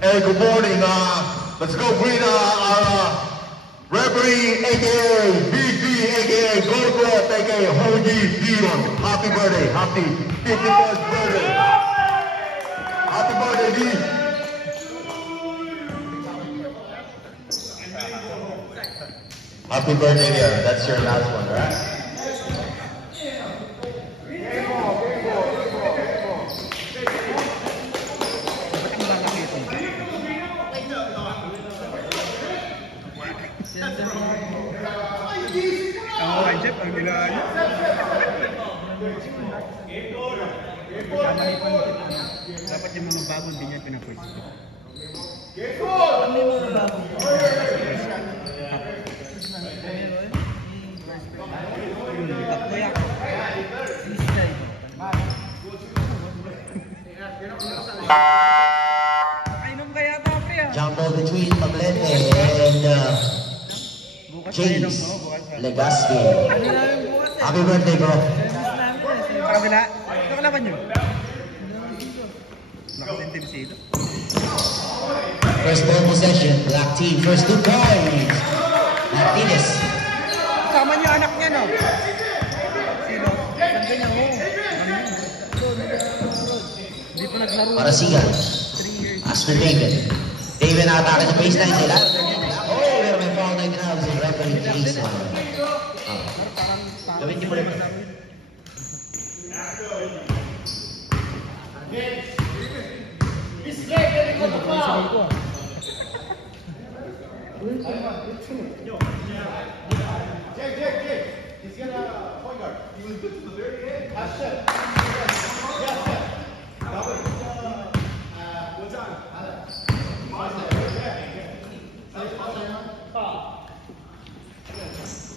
Hey, good morning. Let's go greet our Reverie, aka BG, aka Goldcroft, aka Hoagie Dion. Happy birthday. Happy 51st birthday. Happy birthday, D. Happy birthday, dear. That's your last one, right? Jeff, ang nilaano. Dapat yung mga bago hindi niya pinapwesto. Ano yung mga bago? Tatlo yan. Kainom kaya tapo yan. Jumbo between Maglete and James Legaspi. Happy birthday, bro. Kabila? Ito kalaban nyo? Nakasintim-sito. First ball possession, black team. First 2 points. Martinez. Kasama niyo anak niya, no? Sino? Ganda niya, oh. Hindi pa naglaro. Para Sigan. 3 years. Aston David. David nakatake sa baseline nila. Oh, pero may foul na ginagawa si referee Jason. Gawin niyo mo rin.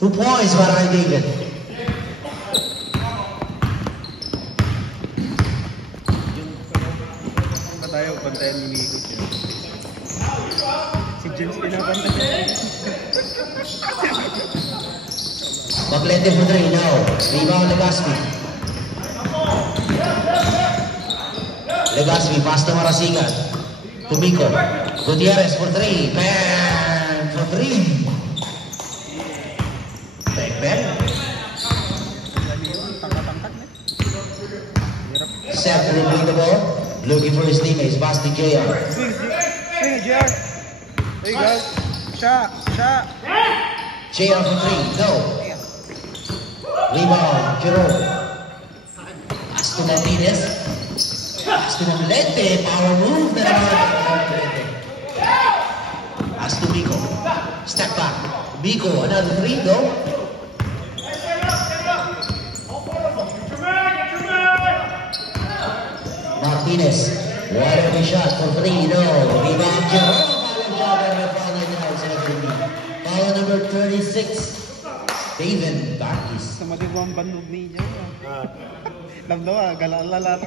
Two points para kay David. Tayo, bantayan ni Nico siya. Si James pinabantayan. Maglete for 3 now. Rebound Legaspi. Legaspi, pass to Marasigan. To Miko. Gutierrez for 3. Bam! For 3. Backbend. Seth removing the ball. Looking for his teammates. Pass to JR. Hey, JR. There you go. Shot. JR for 3. No. Rebound. Jerome. Pass to Martinez. Pass to Maglete. Power move. Pass to Miko. Step back. Miko. Another 3 though. Martinez. Wide open shot for 3. No. Rebound. Jerome. Foul number 36. David Bakis. Sa madiwang bandog niya. Lamdawa, galala.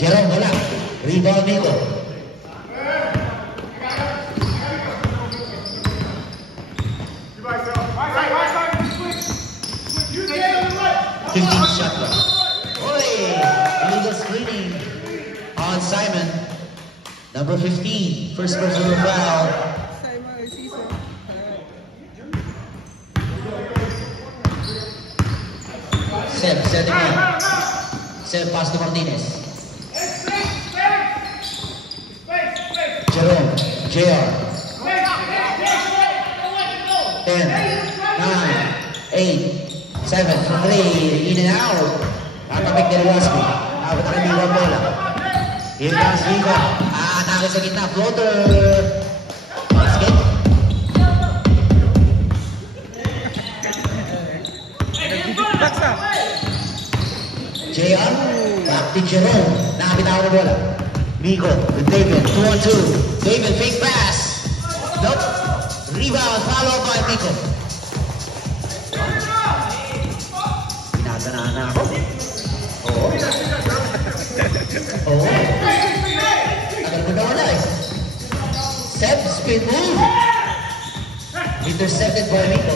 Jerome wala. Rebound Miko. Shot clock. Oi! Illegal screening on Simon. Number 15. First personal foul. Simon, Ciso. Seb, setting up. Seb, pass to Martinez. Jerome, JR. 10, 9, 8, 7, for 3, in and out. Tatapik ni Legaspi. Nakapit ang Miko ang bola. Here comes Miko. Atake sa gitna. Floater. Basket. Baksa. JR. Back to Jerome. Nakapit ako ng bola. Miko with David. 2-on-2. David, fake pass. Nope. Rebound. Follow by Miko. Ganahan na ako. Oo. Oo. Tagal mo na wala eh. Step, spin move. Intercepted by Rico.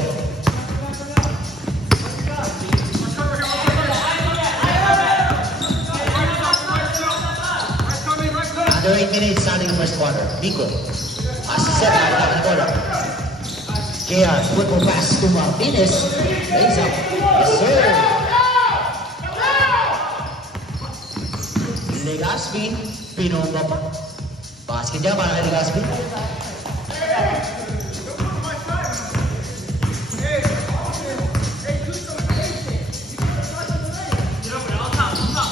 Under 8 minutes starting the first quarter. Rico. Pass to 7. Wala ka na bola. JR. Football pass to Martinez. Lays up. Yes, sir. Legaspi. Pinumba pa. Basket niya para kay Legaspi.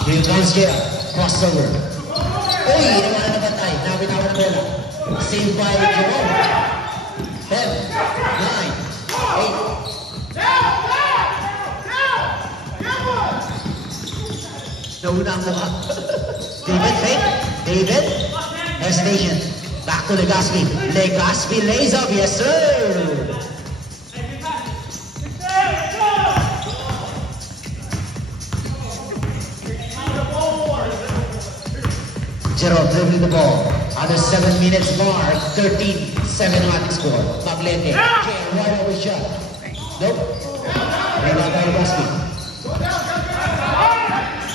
Here comes JR. Crossover. Uy, inawalan na bantay. Nabitawan na bola. Saved by Jerome. 10, 9, 8. Nauna ang mukha. David, fake. David. Hesitation. Back to Legaspi. Legaspi lays up. Yes, sir. Jerome dribbling the ball. Under 7 minutes mark. 13-7 on the score. Maglete. Right over shot. Nope. Rebound by Legaspi.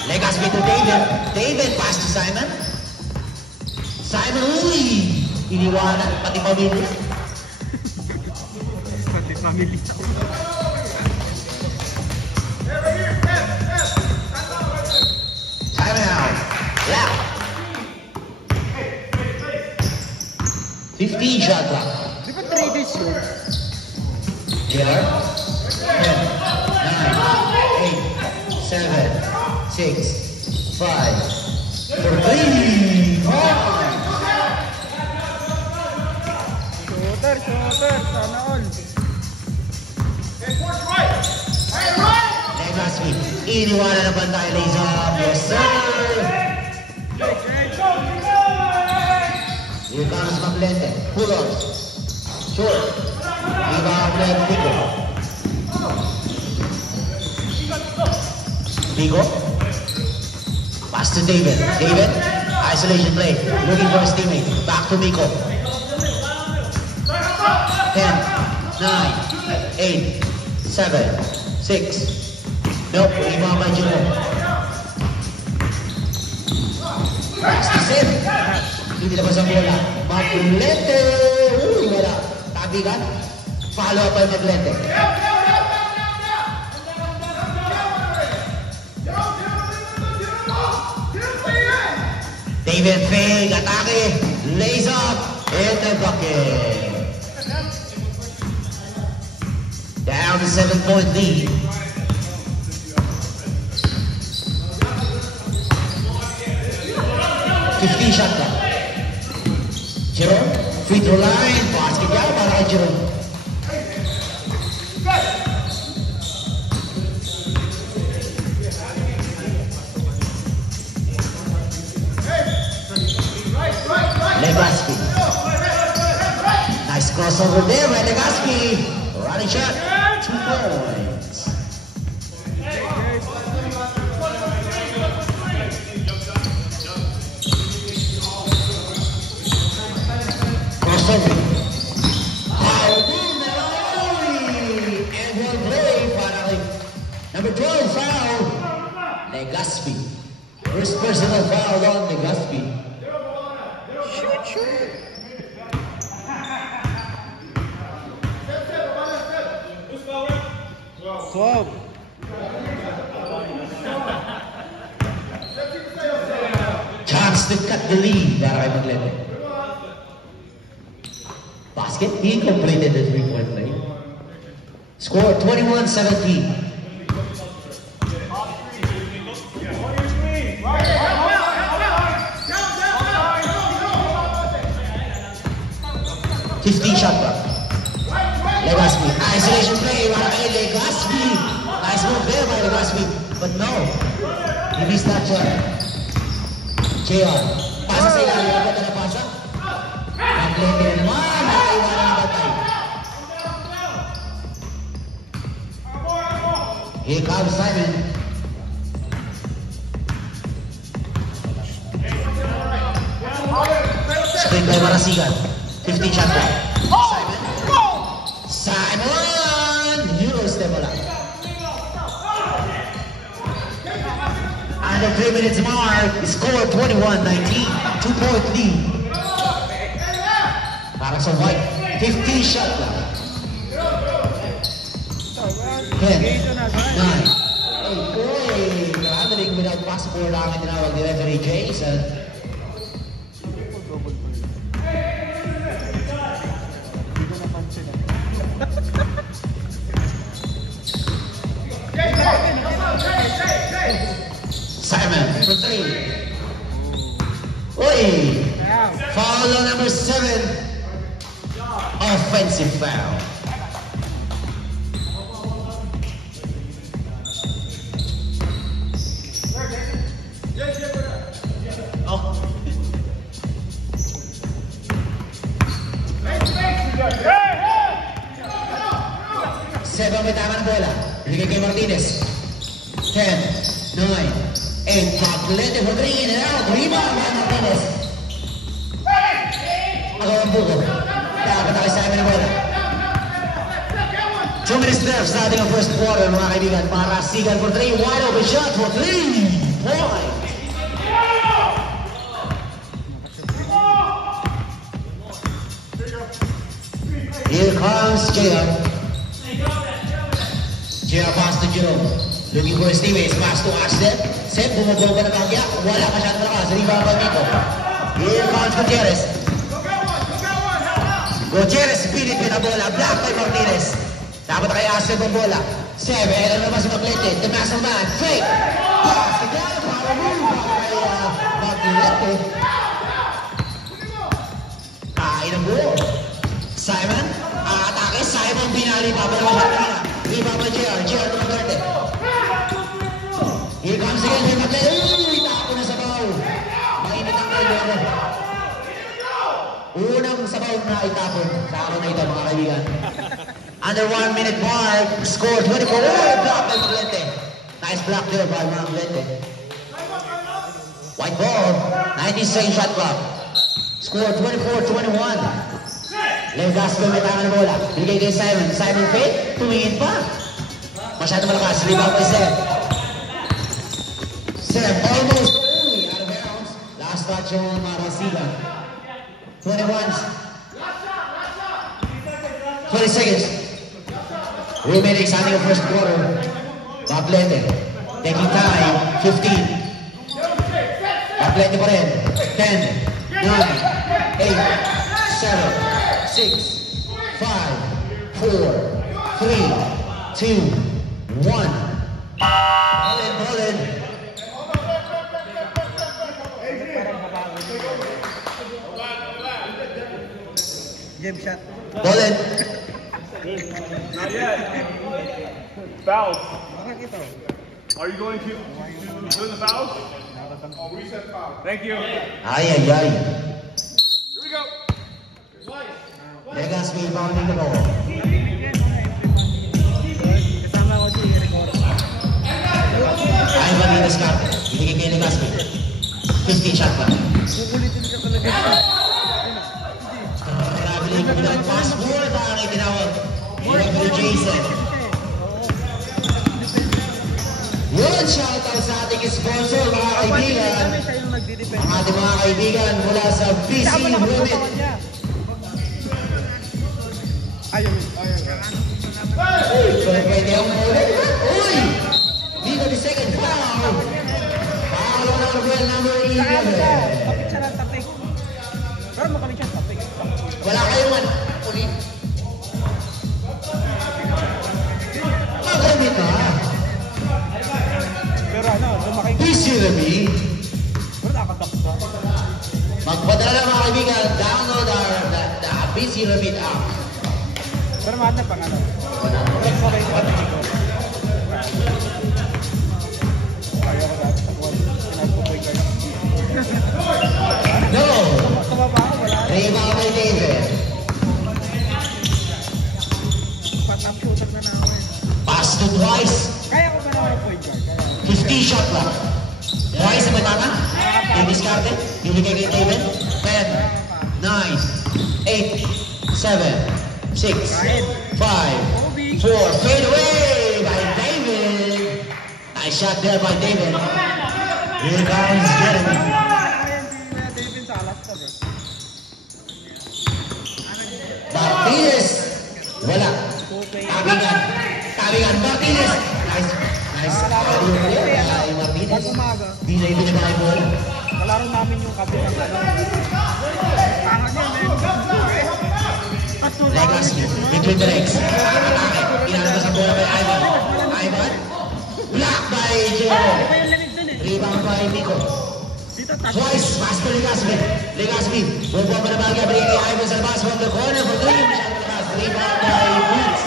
Legaspi to David. David pass to Simon. Simon, uy! Iniwanan, pati pamilya. Pati pamilya. Time out. Yeah. 15 shot clock. Di ba 3 days yun? JR. 10, 9, 8, 7, 6, 5, 4, 3, 4. Shooter, sana all. Legaspi. Iniwanan na bantay. Lays up. Yes, sir. Here comes Maglete. Pull on. Sure. Rebound left Pico. Pico. Pass to David. David. Isolation play. Looking for his teammate. Back to Pico. 10, 9, 8, 7, 6. Nope. Rebound by Jerome. Pass to Sid. Hindi labas ang bola. Maglete! Uy, wala. Tabi ka. Follow up by Maglete. David fake. Atake. Lays up. And the bucket. Down to 7-point lead. Shot clock. Jerome, free throw line, basket down para kay Jerome. Legaspi. Nice crossover there by Legaspi. Running shot, 2 points. Crossover. And one play para kay number 12 foul. Legaspi. First personal foul on Legaspi. Shoot. Swab. Chance to cut the lead para kay Maglete. Basket, he completed the 3-point play. Score 21-17. Shot clock. Legaspi. Isolation play para kay Legaspi. Nice move there by Legaspi. But no, he missed that shot. JR. Pasa sa ilalim. Maganda na pasa. Maglete naman. Nakaiwanan ang batay. Here comes Simon. Played by Marasigan. 15 shot clock. Simon! Heroes Demola. Under 3 minutes mark, score 21-19. 2-point lead. Para sa White. 15 shot clock. 10, 9, 8, boy! Traveling without passport ang tinawag ni referee Jason. Simon for 3. Oi! Foul on number 7. Offensive foul. Seba may tama ng bola. Binigay kay Martinez. 10, 9, 8. Paglete for 3 in and out. Rebound by Martinez. Agaw ang buko. Dapat na kay Simon ng bola. 2 minutes left starting ang first quarter mga kaibigan. Marasigan for 3. Wide open shot for 3 point. Here comes JR. JR pass to Jerome. Looking for his teammates. Pass to Ashton. Sep, bumabomba na kagya. Wala masyadong malakas. Rebound by Miko. Here comes Gutierrez. Gutierrez, pilit with the bola. Blocked by Martinez. Dapat kay Ashton ang bola. Sep, ayan naman si Maglete. The master man. Fake. Pass to down. Para move. Kay Maglete. Kain ang buo. Simon, atake. Simon binali pa naman kanina. Rebound by JR. JR to Maglete. Here comes again by Maglete. Uy, tapo na sabaw. Mainit ang kayo. Unang sabaw na itapon sa araw na ito mga kaibigan. Under 1 minute mark. Score 24. Oh, block by Maglete. Nice block there by Maglete. White ball. 90-second shot clock. Score 24-21. Legasco may tama ng bola. Bigay kay Simon. Simon fake. Tumingin pa. Masyado malakas. Rebound by Seb. Seb almost early out of bounds. Last touch on Marasigan. 21. 20 seconds. Remaining starting the first quarter. Maglete. Taking time. 15. Maglete pa rin. 10. 9. 8. 7. 6, 5, 4, 3, 2, 1. Ball in. Game shot. Ball in. Not yet. Fouls. Bakit ito? Are you going to do the fouls? Oh, we said foul. Thank you. Ay, ay, ay. Here we go. Legas may bounding the ball. Kasama ko si Ricardo. Ay, Martinez card. Ibigay kay Legaspi. 15 shot clock. Kukulitin ka talaga. Traveling without passport ang itinawag. Referee Jason. Yun, shoutout sa ating sponsor, mga kaibigan. Ang ating mga kaibigan mula sa BC Women. Ayun. So, pwede ang ulit. Uy! Dito the second foul. Foul on number 11. Kapit siya ng tapik. Pero makamit siya ng tapik. Wala kayong man. Ulit. Magamit na. Pero ano, lumaki. Easy na me. Pero nakakadakta. Magpadala mga kaibigan, download the BC Remit app. Pero mahal na pang ano. Sabay ko ano dito. Ayaw ko dati. Pinagpupoy kayo. No! Tumaba ako, wala. Rebound by David. Patang shooter na namin. Pass to twice. Kaya ko ba naman ang point guard? 50 shot clock. Twice na matama. Diniscarte. Binigay kay David. 10, 9, 9, 8, 7, 6, 5, 4. Fade away by David. Nice shot there by David. Here comes Jeremy. David sa alas ka, bro. Martinez. Wala. Tabingan. Martinez. Nice. Martinez. Pag umaga, Di na yung pinagkakay ball. kalaro namin yung kabilang ano. Pangan yun, Legacy. Between the legs. Inanabas ang bola kay Ivan. Ivan. Block by Jero. Rebound by Nico. Twice. Pass to Legaspi. Legaspi. Bubuha pa na bagay. Bring kay Ivan sa pass from the corner for 3. Masyadong labas. Rebound by Woods.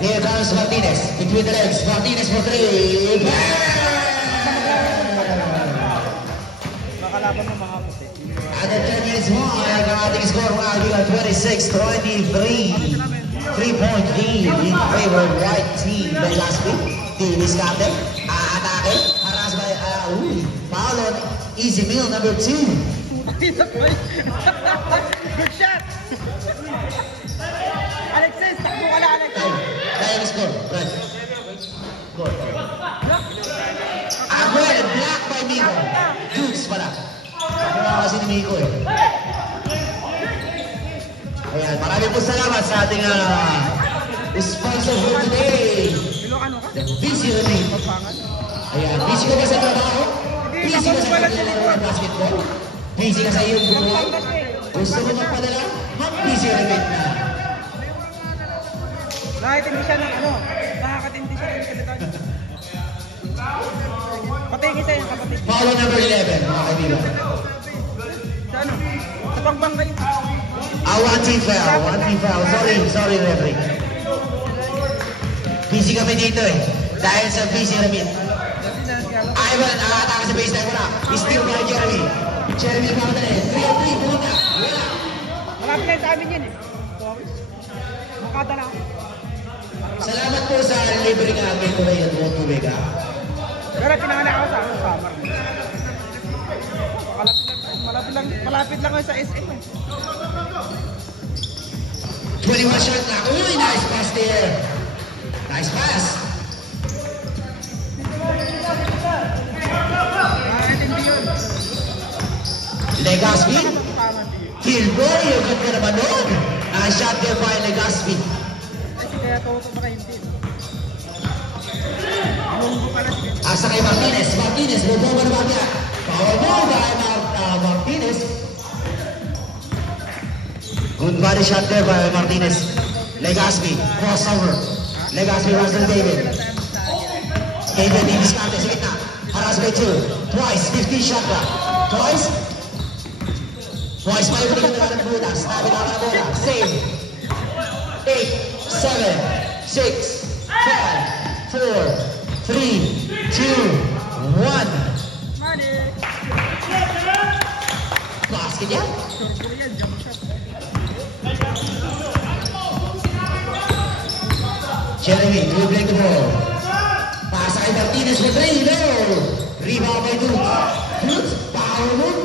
Here comes Martinez. Between the legs. Martinez for 3. Makalaban mo mga puti. Under 10 minutes more, ang ating score mga kaibigan, 26-23. 3-point lead in favor of white team. Legaspi, Davis captain, atake, harass by Paolo, easy meal number 2. Good shot! Alexis, takbo ka na, Alexis! Kaya ang score, right. Score. Agüero, block by Miko. Dukes pala. Ako kasi ni Miko eh. Ayan, maraming po salamat sa ating sponsor for today. Ilocano ka? The Busy Remy. Pagpangan? Ayan, busy ka ba sa trabaho? Busy ka sa paglalaro ng basketball? Busy ka sa iyong buhay? Gusto mo magpadala? Mag-Busy Remy na. Nakakatindi siya ng ano? Nakakatindi siya ng kalitan. Patay kita yung kapatid. Follow number 11, mga kaibigan. Sa ano? Sa pangbangga yun. One team foul. Sorry, referee. Busy kami dito eh. Dahil sa Busy Remy. Ivan, nakataka sa baseline mo na. Steal by Jeremy. Jeremy nakamata na eh. 3-3, pumunta. Wala. Malapit na sa amin yan eh. Makata na ako. Salamat po sa libre nga amin ko ngayon, Ron Tubega. Pero pinanganak ako sa summer. Malapit lang ako sa SM eh. 21 shot clock. Uy, nice pass there. Nice pass. Nakakatindi yun. Legaspi. Pangan. Kilboy, yung ganda naman nun. Nice shot there by Legaspi. Kasi kaya toto pa kayo din. Munggo pala siya. Asa kay Martinez. Martinez, bubuha na bagay. Power move by Martinez. Good body shot there by Martinez. Legaspi, crossover. Legaspi runs to David. David in his contest, sa gitna. Harass by 2. Twice, 15 shot clock. Twice pa yung pinigyan na ng butas. Tabi na ng bola. Save. 8, 7, 6, 5, 4, 3, 2, 1. Malik! Basket yan. Sure yan, jump shot. Jeremy, dribbling the ball. Pasa kay Martinez for 3. No! Rebound by Dukes. Dukes, power move.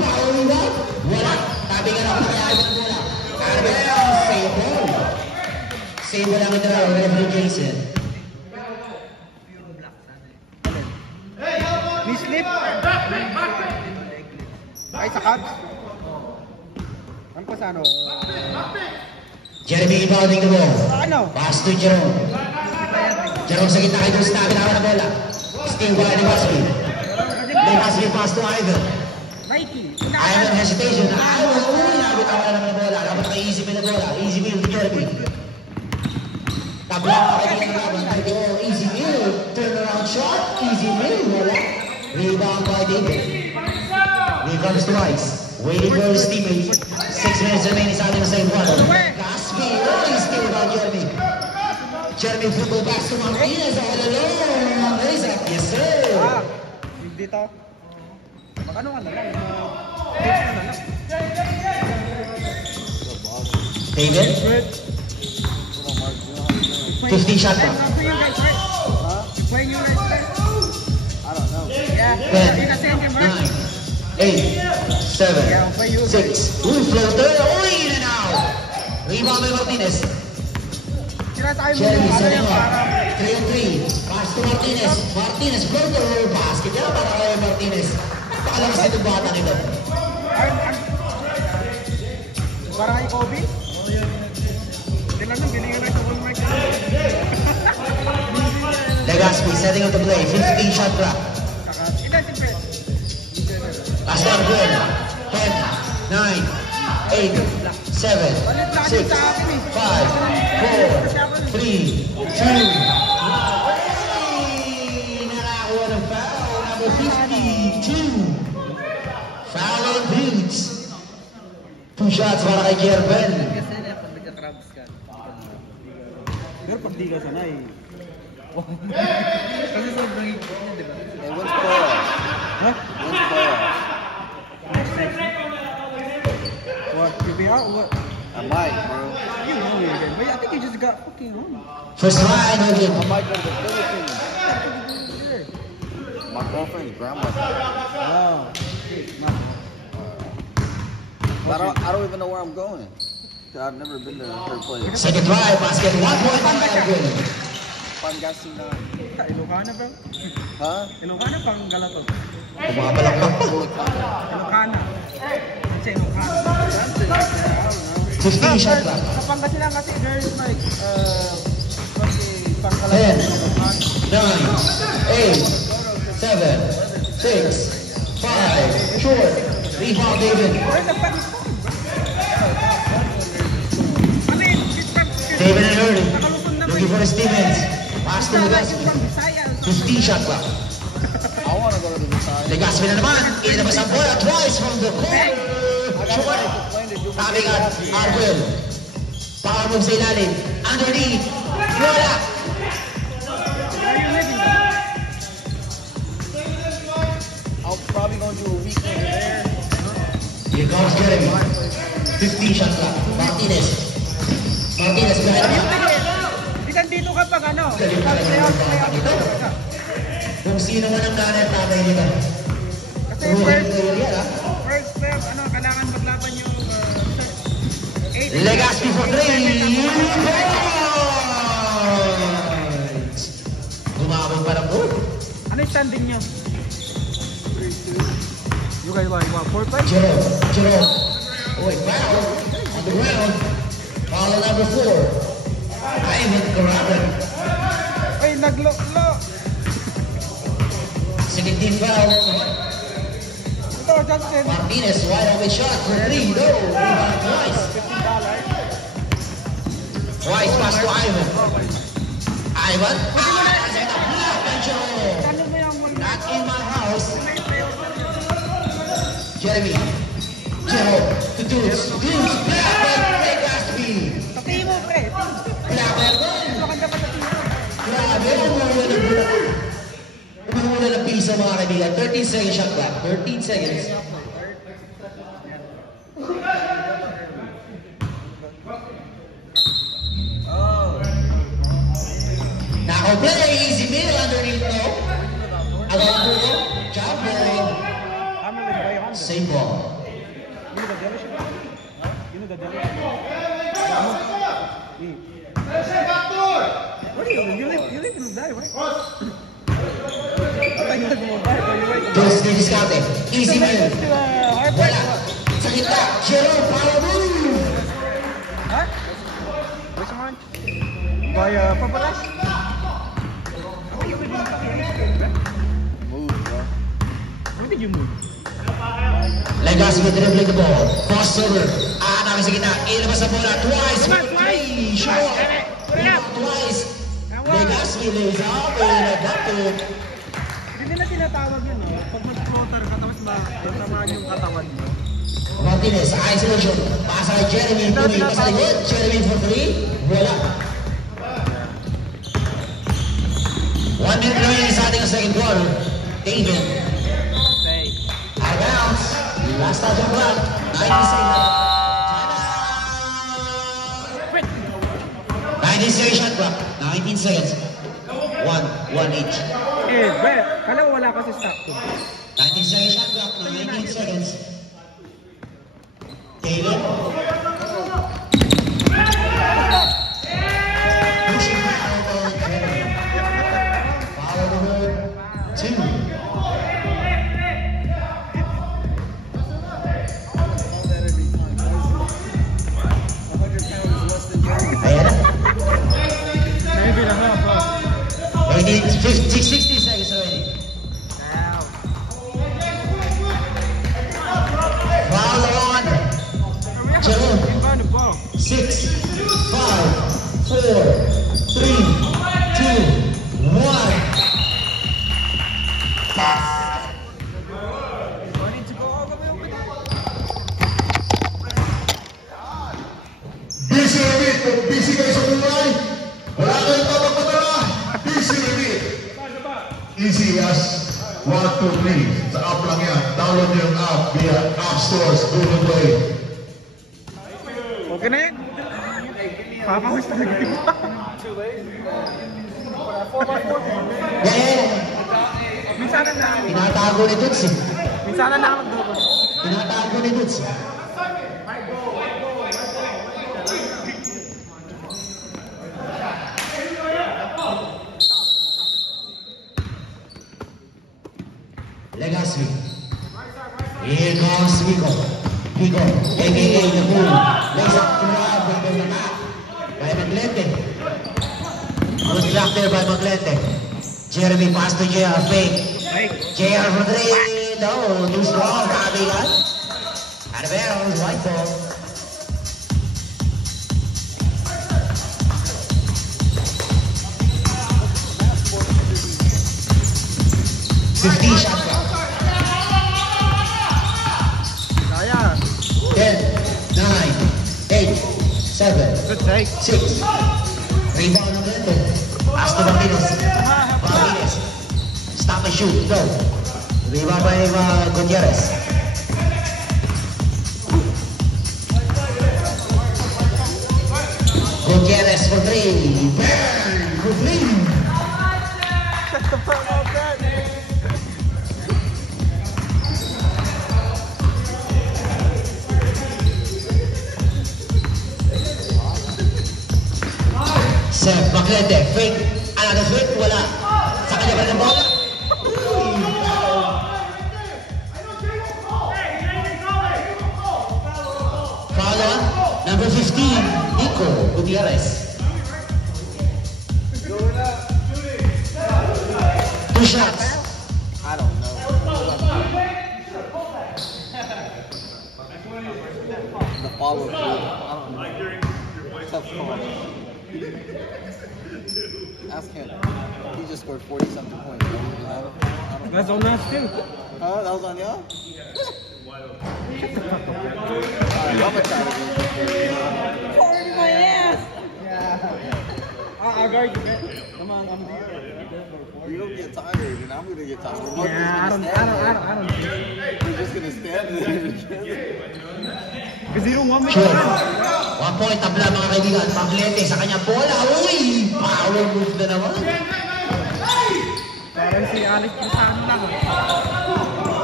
Wala. Tabi nga lang kaya ng bola. Carmen, save ball. Save ball lang ito na. Referee Jason. Mislip? Ay, sa Cubs? Ano pa sa ano? Jeremy inbounding the ball. Ano? Pass to Jerome. Jerome sa gitna kay Dukes. Tabi na ng bola. Steal by Legaspi. Legaspi pass to Ivan. Mikey! Ivan hesitation. Ivan, nabit ako na naman ng bola. Dapat kay Easy Meal na bola. Easy Meal to Jeremy. Tablang pa kay Jeremy. Easy Meal. Turnaround shot. Easy Meal. Wala. Rebound by David. Here comes Twice. Waiting for his teammate. 6 minutes remaining sa ating same one. Legaspi. Early steal by Jeremy. Jeremy football pass to Martinez. All alone. Yes, sir. Dito. Ano ka na lang? Tips ka na lang. David. 15 shot clock. Pwede yung guys, right? Pwede yung guys, right? I don't know. Yeah. 9, 8, 7, 6. Ooh, floater. Oh, in and out. Rebound by Martinez. Jeremy setting up. 3-on-3. Pass to Martinez. Martinez, floater basket. Yan para kay Martinez. Pakalakas itong bata nito. Parang kay Kobe? Tingnan nyo, galingan na sa one mark. Legaspi setting up the play. 15 shot clock. Last one, good. 10, 9, 8, 7, 6, 5, 4, 3, 2, 1. Nakakuha ng foul. Number 52. Foul on Boots. 2 shots para kay Jerben. Pero pag di ka sanay. Kasi sobrang ikot niya, di ba? What's for? Ha? What's for? What? PPR? What? I might, bro. You know you're good. But I think you just got fucking home. First try, no good. I might go to the Philippines. My girlfriend's grandma. Wow. I don't even know where I'm going. I've never been to her place. Second try, basket 1 point para kay Jerben. Pangasinan. Ilocana, bro? Huh? Ilocana, pang Galato. Bumabalak pa. Ilocana. Kasi Ilocana. 15 shot clock. Sa Pangasinan kasi, there's like, pang 10, Galato. 9, 8, 7, 6, 5, short. Rebound, David. Where's the fucking phone? I mean, David and Ernie. Looking for Stevens. Pass to Legaspi. from Visayas. 15 shot clock. I want to go to the side. Legaspi na naman. Inilabas ang bola twice from the corner. Short. Sabi nga, Arwell. Power move sa ilalim. Underneath. Wala. Where are you living? I'm probably going to do a weekend there. Here comes Jeremy. 15 shot clock. Martinez. Martinez behind the back. Ikan dito kapag ano, layout. Kung sino man ang nanay at tatay nito. Kasi Ruhen player yan, ha? first step, kailangan maglaban yung 8. Legaspi for 3. Points! Gumabang pa ng goal. Ano yung standing nyo? You guys like what, 4-5? Jerome. Oh, wait, foul. On the ground. Foul on number 4. Ivan Carrabin. Ay, naglo. 17 foul. Ito, Justin. Martinez, wide open shot for 3. No. Rebound twice. Twice pass to Ivan. Ivan. Set up block by Jerome. Ano mo yung Not in my house. Jeremy. Jerome. To Deuce. Deuce. Blackman. Legaspi. Pati mo, pre. Blackman. Maganda pa sa team. Grabe. Umahula ng piso mga kaibigan. 13 seconds shot clock. 13 seconds. Now play. Easy middle underneath no. Alam mo. Job play. Ano lang ba yung Same ball. You know the dealership? You know the dealership? What do you live in Dubai, right? I thought you live in Dubai, but you're right. Dos de discount. Easy middle. To Harvard. Wala. Sa gitna. Jerome. Power move. Huh? Which one? By Papalas? How are you living in Dubai? Move, bro. When did you move? Legaspi dribbling the ball. Crossover. Namin sa gitna. Ilabas ang bola. Twice. Come on, twice. Shot. Put it up. Twice. Come on. Legaspi lays out. Nagdato. Hindi nila tinatawag yun, no? Pag mag-floater ka, tapos masamaan yung katawan mo. Martinez. Isolation. Pasa kay Jeremy. Tuloy. Pasa likod. Jeremy for 3. Wala. 1 minute remaining sa ating second quarter. David. Okay. Out of bounds. Last touch of clock. 90 seconds. Timeout. 90 seconds shot clock. 19 seconds. 1 each. Sige, be. Kala ko wala kasi stock to. 19 seconds shot clock na, 19 seconds. Taylor. Pushing foul on Jeremy. Foul number 2. Ayan na. Maybe na half. 60 seconds already. Foul on Jerome. Inbound the ball. 6, 5, 4, 3, 2, 1. Busy Limit, kung busy kayo sa buhay, wala kayong papagpadala. Busy Limit. Easy as 1, 2, 3. Sa app lang yan. Download niyo yung app via App Stores, Google Play. Okay na yun. Papawis talaga yun. Yeah, Minsan na tinatago ni Dudes eh. Minsan na nakakagdubos. Tinatago ni Dudes. Legacy. Here comes Vico. Vico, aka the Bull. Lays up to the up with the back. By Maglente. Good block there by Maglente. Jeremy pass to JR. Fake. JR for 3. No, too strong. Kabigan. Carveros, white ball. Shot clock. 10, 9, 8, 7, Good take. 6. Rebound ng Lento. Pass to Martinez. Martinez. Stop and shoot. Go. Rebound by Gutierrez. Gutierrez for 3. Burn for 3. Seth Maglente, fake. Another fake, wala. Sa kanya ba ng bola? Foul on number 15, Nico Gutierrez. 2 shots. I don't know. The follow through. I don't know. Tough call. Ask him. He just scored 40-something points. I don't That's on us too. Oh, that was on y'all? Alright, I'm gonna try to do Pouring my ass. I'll guard you, man. Come on, I'm here. You don't get tired, and I'm gonna get tired. We're Yeah, I don't. We're just gonna stand there. Because you don't want me to Sure. run. 1 point, tabla mga kaibigan. Maglente sa kanya bola. Uy! Power move na naman. Parang si Alex Cruzano lang.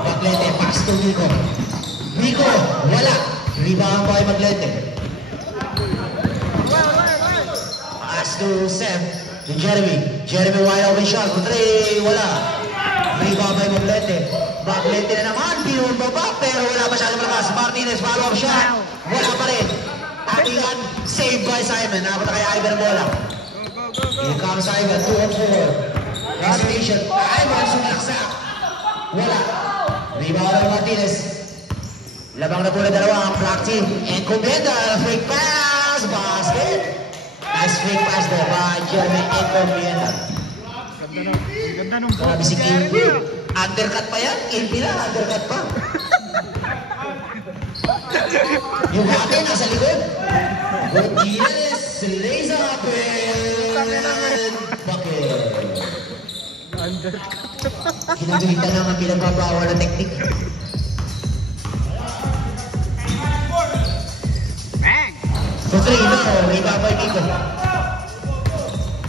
Maglente, pass to Nico. Nico, wala. Rebound by Maglente. Pass to Seth. To Jeremy. Jeremy wide open shot. For 3, wala. Rebound by Maglente. Maglente na naman. Pinumba pero wala masyadong malakas. Martinez, follow-up shot. Wala pa rin. Atingan, saved by Simon. Nakapata kay Ivan ang bola. Here comes Ivan, 2 on 4. Hesitation. Ivan, sumaksak. Wala. Rebound by Martinez. Labang na po na dalawa ang black team. Encomienda, fake pass, basket. Nice fake pass there by Jeremy Encomienda. Ganda nung ball. Grabe si Kimpi. Undercut pa yan. Kimpi na, undercut pa. Yung hati nasa likod. Gutierrez, lays up and bucket. Kinagalitan lang ang pinagbabawal na teknik. Bang! For 3, no. Rebound by Nico.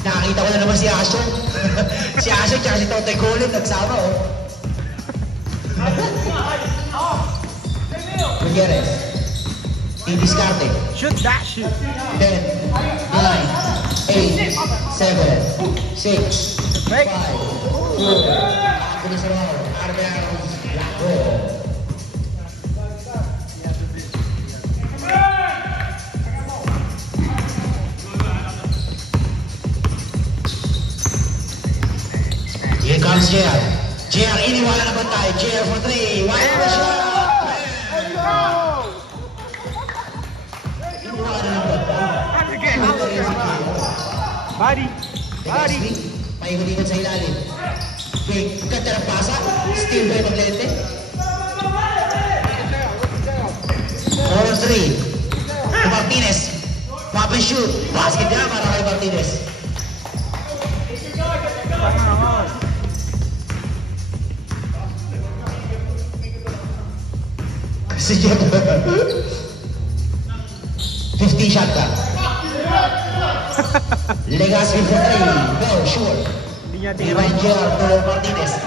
Nakakita ko na naman si Asho. Si Asho tsaka si Totoy Colin nagsama oh. Gutierrez. Didiskarte. Shoot that shoot. 10, 9, 8, 7, 6, 5, 4. Finish it all. Out of bounds. Black ball. Here comes JR. JR, iniwala na ba tayo? JR for 3. Wide open shot. Iniwala na ba tayo? Body. Body. Paikot-ikot sa ilalim. Big ganda ng pasa. Still by Maglente. 4-3. To Martinez. Pop and shoot. Basket niya para kay Martinez. Kasi yun. 50 shot ka. Legaspi for 3. Go, sure. Divine J.R. to Martinez.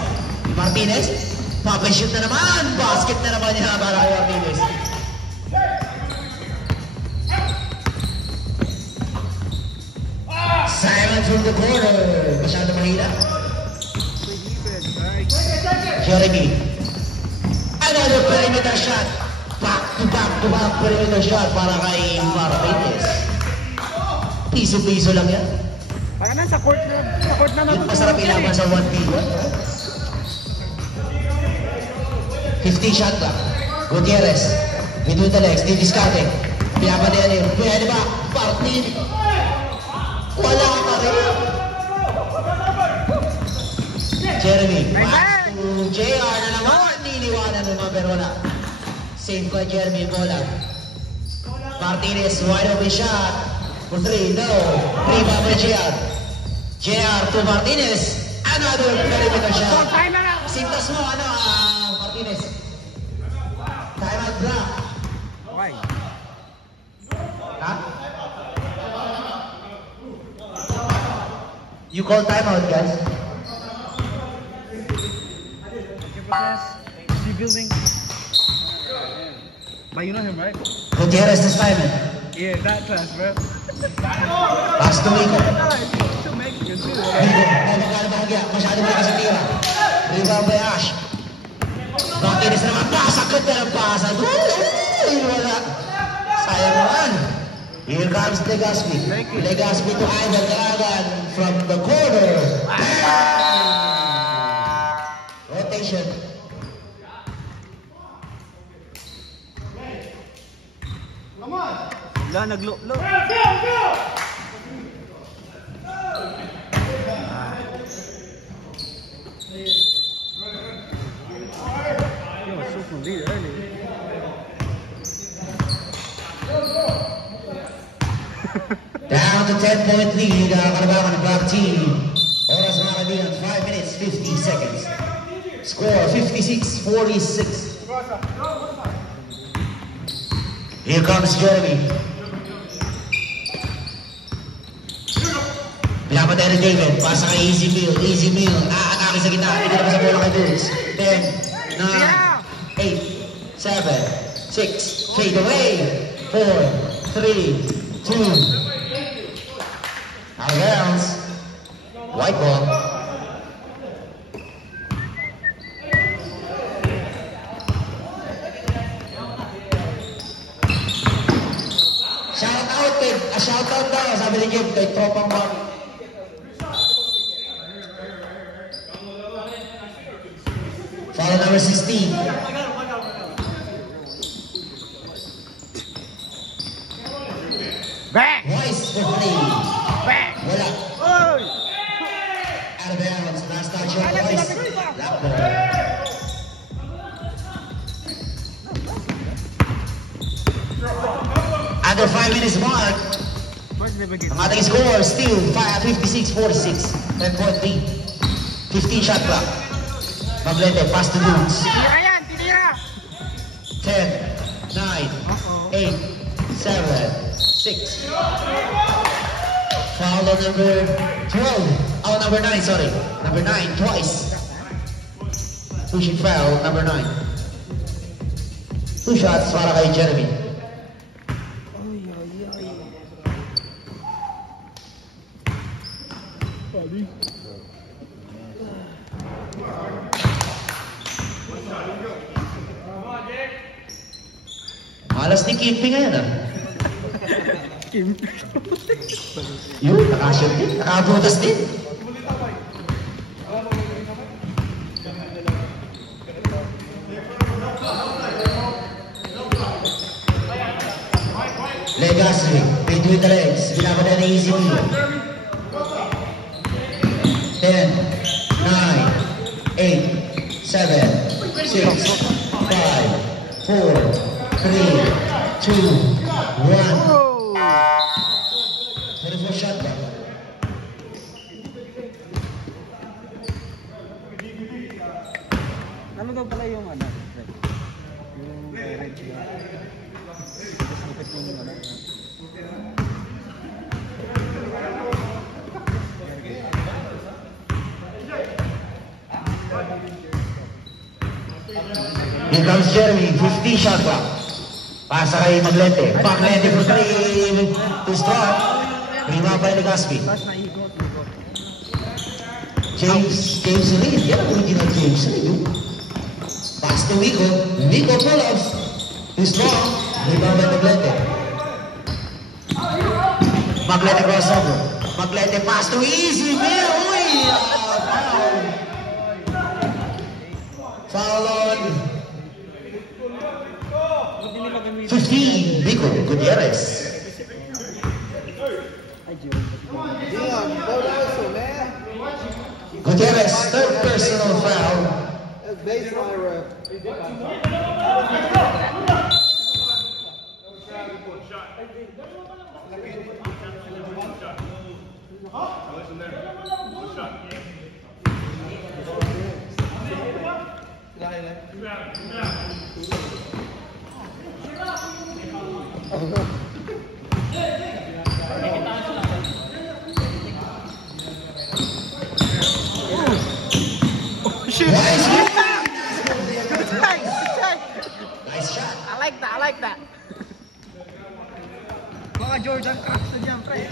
Martinez. Pop and shoot na naman. Basket na naman niya para kay Martinez. Simon from the corner. Masyado mahina. Jeremy. Another perimeter shot. Back-to-back perimeter shot para kay Martinez. Piso-piso lang yan. Parang sa court na Yung masarap ilaban sa 1v1. 50 shot clock. Gutierrez. Between the legs. Didiskarte. Pinapadayan yun. Pwede ba? Martinez. Wala ka rin. Jeremy. Pass to JR na naman. Niniwanan naman pero wala. Save by Jeremy Bola. Martinez. Wide open shot. For 3. No. Rebound by JR. JR to Martinez. Another perimeter shot. Sintas mo Martinez. Time out block. Why? Ha? You call timeout, guys. Rebuilding. But you know him, right? Gutierrez to Simon. Yeah, that class, bro. Pass to Rico. Still Mexican too. Magkano bahagya? Masyado ba kasi tira? Rebound by Ash. Martinez naman. Pasakot na ng pasa. Wala. Sayang naman. Here comes Legaspi. Legaspi to Ivan Dragan from the corner. Rotation. Wala, naglo-lo. Yo, so from lead early. Down to 10-point lead. Kalabakan ng Black Team. Oras mga kaibigan, 5 minutes, 50 seconds. Score, 56-46. Here comes Jeremy. Pinapatay na David. Pasa kay Easy Meal. Easy Meal. Aatake sa gitna. Hindi naman sa bola kay Bulls. 10, 9, 8, 7, 6. Fade away. 4, 3, 2. Out of bounds. White ball. Shout out daw, sabi ni Kim, kay Tropang Bobby. Foul number 16. Back! Royce for 3. Back! Wala. Oy! Out of bounds. Last touch of Royce. Black ball. Under 5 minutes mark. Ang ating score still 56-46. 10-point lead. 15 shot clock. Maglente, pass to Dudes. Tinira yan! Tinira! 10, 9, 8, 7, 6. Foul on number 12. Oh, number 9, sorry. Number 9, twice. Pushing foul, number 9. 2 shots para kay Jeremy. Malas ni Kimpi ngayon ah. Yun, nakashoot din, nakabutas din. Legaspi, between the legs, binabadan na easy wheel. 10, 9, 8, 7, 6, 5, 4, 3, 2, 1. Beautiful shot ba? Ano daw pala yung ano? Yung red siya. Tapos yung ano? Here comes Jeremy, 50 shot clock. Pasa kay Maglete. Maglete for 3 to start. Prima pa ni Legaspi. Tapos naikot. James Reed. Yan ang original James Reed. Pass to Wico. Wico pull-ups. Too strong. Prima pa ni Maglete. Maglete crossover. Maglete pass to Easy Bill. Uy! Foul on 15, Vico Gutierrez. Dion, blow the whistle, man. Gutierrez, third personal foul. That's baseline ref. Listen there. One shot. Shoot! Nice hit. Good try! Good try! Nice shot. I like that! I like that! Baka Jordan Cracks na dyan, pre.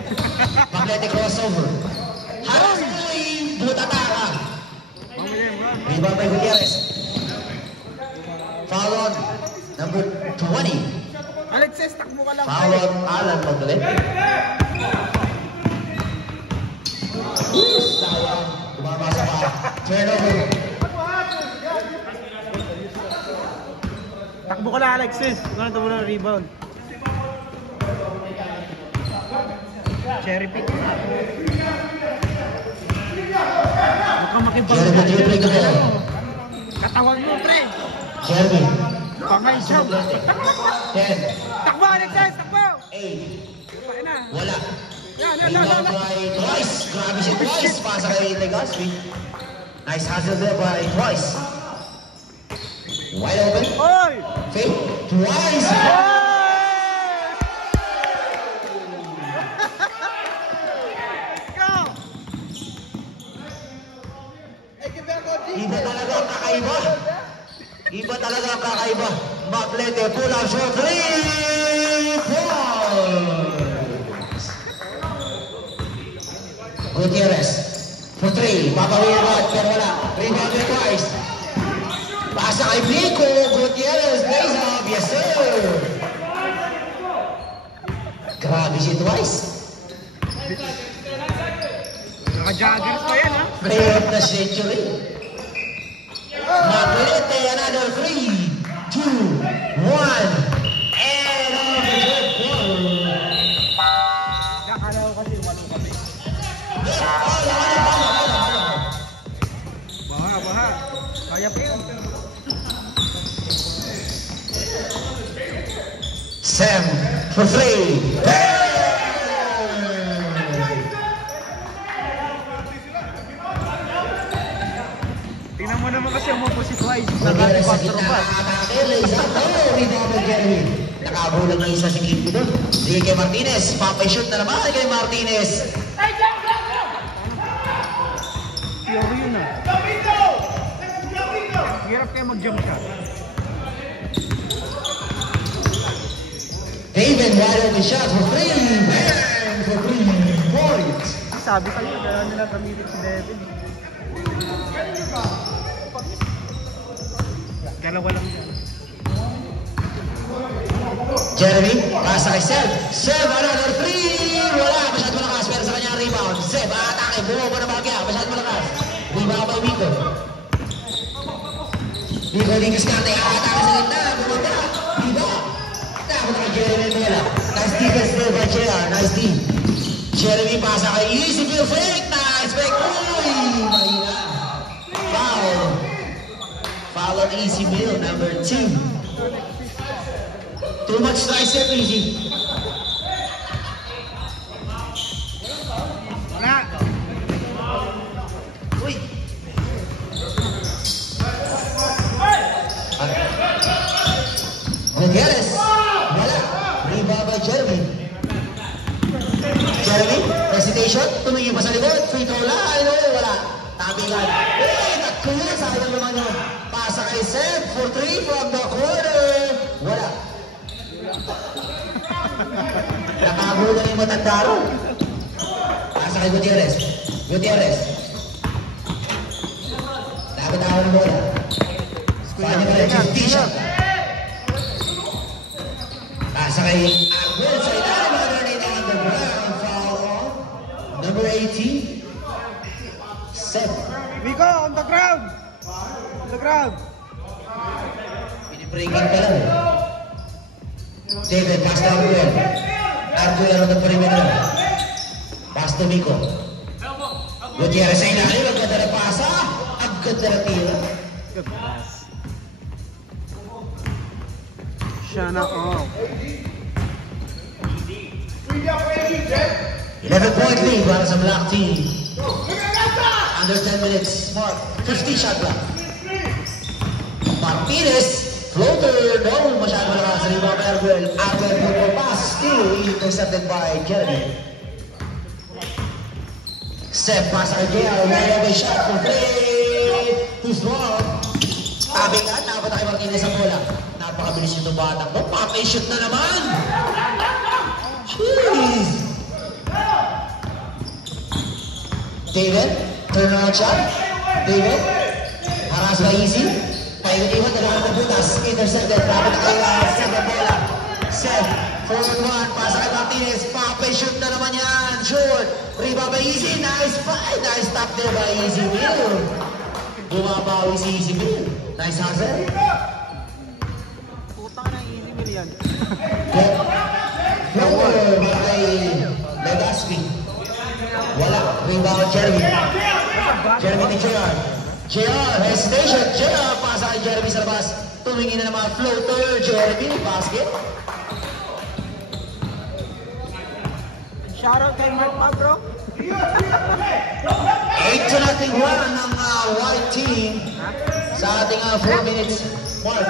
Maglete crossover. Harap sa uy, butatara. Rebound by Gutierrez. Foul on number 20. Alexis, takbo ka lang. Foul on Alan Maglete. Sayang. Bumabasa pa. Turnover. Takbo ka lang, Alexis. Ganito mo lang rebound. Cherry pick. Mukhang makibang. Jeremy dribbling the ball. Katawan mo, pre. Jeremy. Pangay jump. 10, Takbo, Alexis! Takbo! 8, Pakin na. wala. Yan, yan, yan, Rebound yan. by Twice. Grabe si Twice. Pasa kay Legaspi. Nice hustle there by Twice. Wide open. Oy! Fake. Twice. Iba talaga ang kakaiba. Iba talaga ang kakaiba. Maglete pull up shot. 3 points. Gutierrez for 3. Papawin agad pero wala. Rebound by Twice. Pasa kay Vico. Gutierrez lays up. Yes sir. Grabe si Twice. Naka-joggers pa yan, ha? Player of the century. Maglete, another 3, 2, 1. And off the third quarter. Nakala ko kasi malo kami. Baha, baha. Kaya pa yun. Sam for 3. Tingnan mo naman kasi umupo si Twice. Gutierrez sa Naka-4 gitna pa. ng atake. Lays up. Oh, rebound by Jeremy. Nakabulag na isa si Kimby doon. Sige kay Martinez. Papay-shoot na naman kay Martinez. Theory yun ah. Hirap kayo mag-jump shot. David wide open shot for 3. Bang! For 3 points. Sabi kayo, kaya nila gamitin si Devin. Dalawa lang yan. Jeremy, pasa kay Seb. Seb, another 3! Wala, masyado malakas. Pero sa kanya rebound. Seb, atake. Bumo na bagya. Masyado malakas. Rebound by Vico. Vico Ligas ka. Atake sa gitna. Bumanda. Vico. Tapos kay Jeremy Mela. Nice defense there by JR. Nice D. Jeremy pasa kay Easy Bill fake. Nice fake. Uy! Mahina. Foul. Foul on Easy Bill, number 2. Too much tricep, Easy. Wala! Uy! Gutierrez. Wala. Rebound by Jeremy. Jeremy, hesitation. Tumingin pa sa likod. Free throw line. Wala. Tabigan. Nagkulit. Sayang naman yun. Pasa kay Seth for 3 from the corner. Wala. Nakagulan yung matanda ro. Pasa kay Gutierrez. Gutierrez. Nakatawa ng bola. Panya ka lang 50 shot. Pasa kay Arguel sa ilalim. Underneath on the ground. Foul on number 18. Seth. Vico, on the ground! On the ground! Pinibreaking pa lang eh. David, pass to Arguel. Arguel on the perimeter. Pass to Vico. Gutierrez sa ilalim. Ang ganda na pasa. Ang ganda na tira. Good pass. Shana off. 11-point lead para sa Black Team. Under 10 minutes. Mark, 50 shot clock. Martinez, floater, no, masyado malakas. Rebound by Arguel. Arguel football pass, still intercepted by Jeremy. Seth, pass kay JR, wide open shot for 3. Too strong. Tabi nga, dapat na kay Martinez ang bola. Napakabilis yung batang mo. Papay-shoot na naman. Jeez. David, turnaround shot. David, haras by Easy. Paikot-iwan, dalawang nabutas. Intercepted, dapat kay Seth ang bola. Seth, forward 1, pasa kay Martinez. Papay-shoot na naman yan. Short. Rebound by Easy. Nice fight. Nice stop there by Easy Bill. Bumabawi si Easy Bill. Nice hustle. Puta na easy mo yan. Floater by Legaspi. Wala. Rebound Jeremy. Jeremy ni JR. JR, hesitation. JR, pasa kay Jeremy sa labas. Tumingin na naman floater. Jeremy, basket. Shoutout kay Mark Pabro. 8-0 run ng white team sa ating 4 minutes mark.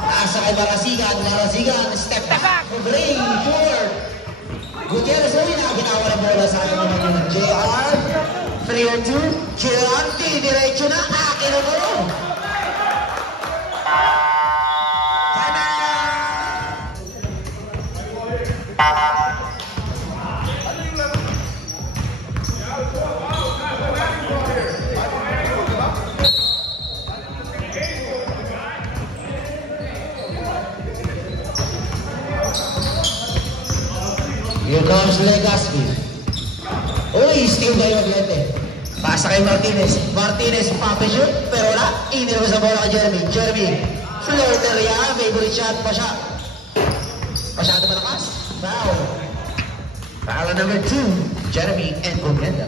Nasa kay Barasigan. Barasigan, step back. Bring forward. Gutierrez ulit na ginawa na bola sa ating mga yun. JR, 3-2. JR, diretso na. Akin na mo. Here comes Legaspi. Uy, steal by Maglete. Pasa kay Martinez. Martinez, papay-shoot. Pero wala. Inil mo sa bola kay Jeremy. Jeremy, floater yan. Favorite shot pa siya. Masyado malakas. Foul. Foul number 2. Jeremy and Ogenda.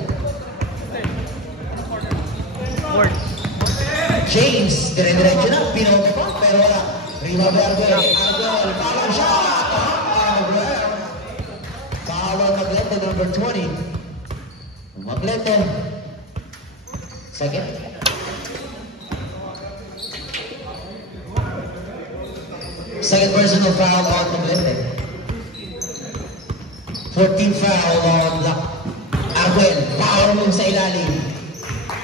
James, dire-diretso na. Pinoto pa. Pero wala. Rebound by Arguel. Arguel, foul shot. Maglete, number 20. Maglete. Second. Second personal foul on Maglete. 14th foul on Aguen. Power move sa ilalim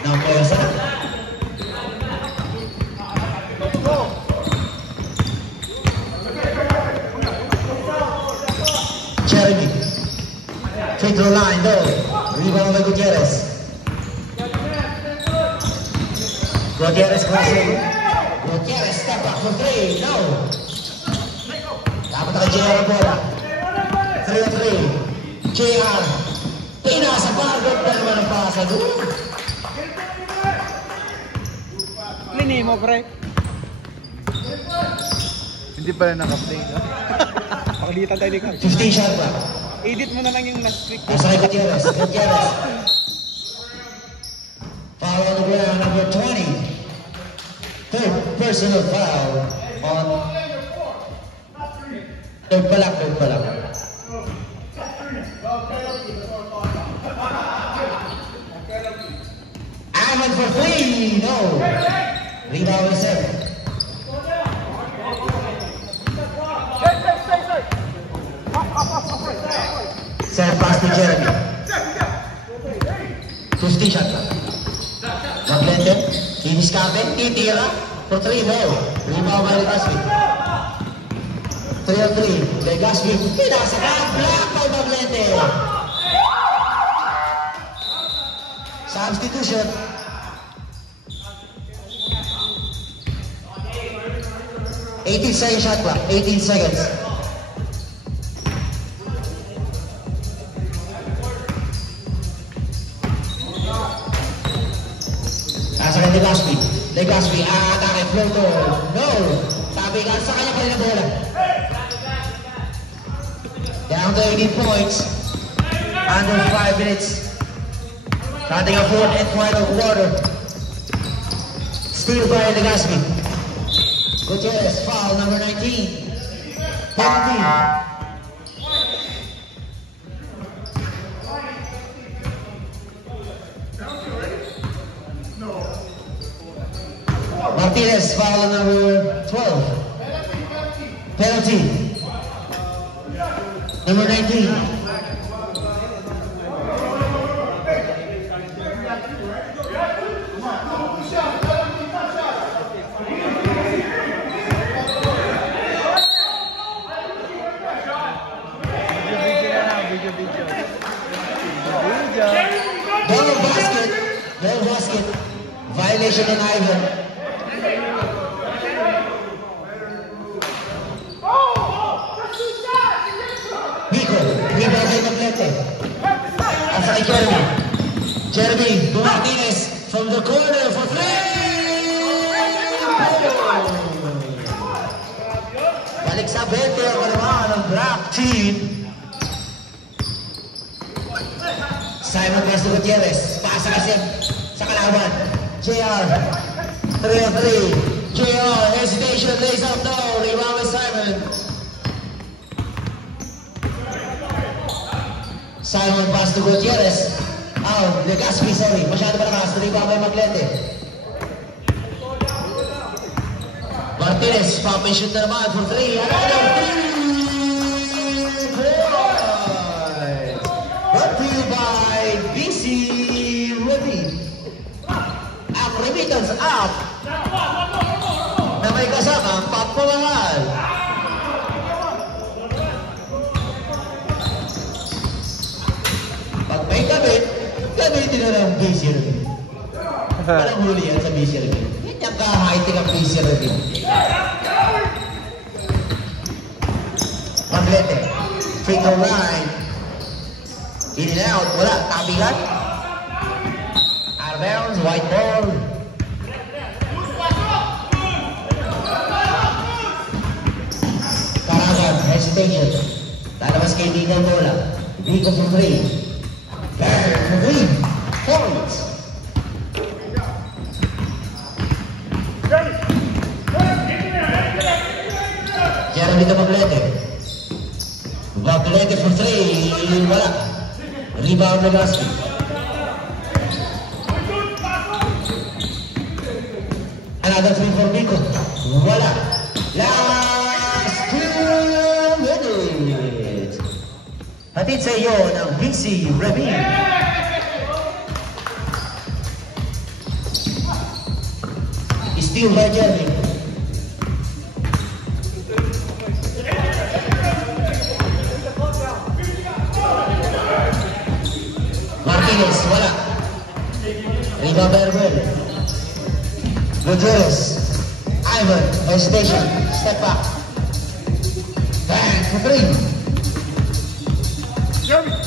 ng Puwersa. Jeremy. Free throw line, though. Rebound by Gutierrez. Gutierrez crossing. Gutierrez step back for 3. No. Dapat ka JR ang bola. 3-3. JR. Pinasa pagod na naman ang pasa. Lini mo, pre. Hindi pala naka-play, no? Pakalitan tayo ni Carl. 15 shot clock. Edit mo na lang yung last week. Nasa kay Gutierrez. Gutierrez. Foul on the ground, number 20. Third personal foul on... Third pa lang. Ahmed for 3. No. Rebound is 7. Send pass to Jeremy. 50 shot clock. Maglete. Iniskarte. Titira. For 3. No. Rebound by Legaspi. 3-3. Legaspi. Pinasa ka. Block by Maglete. Substitution. $18 seconds shot clock. 18 seconds. Nasa kay Legaspi. Legaspi, atake, floater. No! Sabi ka, sa kanya pa rin na bola. Down to 18 points. Under 5 minutes. Starting a fourth and final quarter. Steal by Legaspi. Gutierrez, foul number 19. Penalty. Martinez, foul number 12. Penalty. Number 19. Double basket. Violation on Ivan. Nico, rebound by Maglete. Asa kay Jeremy. Jeremy, to Martinez from the corner for 3. Balik sa 20 ako naman ang Black Team. Simon pass to Gutierrez. Pasa kasi sa kalaban. JR. 3-3. JR. Hesitation. Lays up. No. Rebound by Simon. Simon pass to Gutierrez. Legaspi, sorry. Masyado malakas. Rebound by Maglete. Martinez. Pump and shoot na naman for 3. Another 3. Brought to you by BC Ruby. Ang remittance app na may kasama pagpamahal. Pag may kabit, gamitin na lang BC Ruby. Walang huli yan sa BC Ruby. Hindi ang kahaiting ang BC Ruby. Maglete. Free throw line. In and out, wala, tabilan. Out of bounds, white ball. Karagan, hesitation. Lalabas kay Vico bola. Vico for 3. Burn for 3. Points. Jeremy to Maglete. Maglete for 3. Wala. Rebound Legaspi. Another 3 for Nico. Wala. Last Hatid sa iyo ng BC Revere. Steal by Jeremy. Martinez, wala. Rebound by Arbel. Gutierrez. Ivan, hesitation. Step back. Bang for three. Jeremy.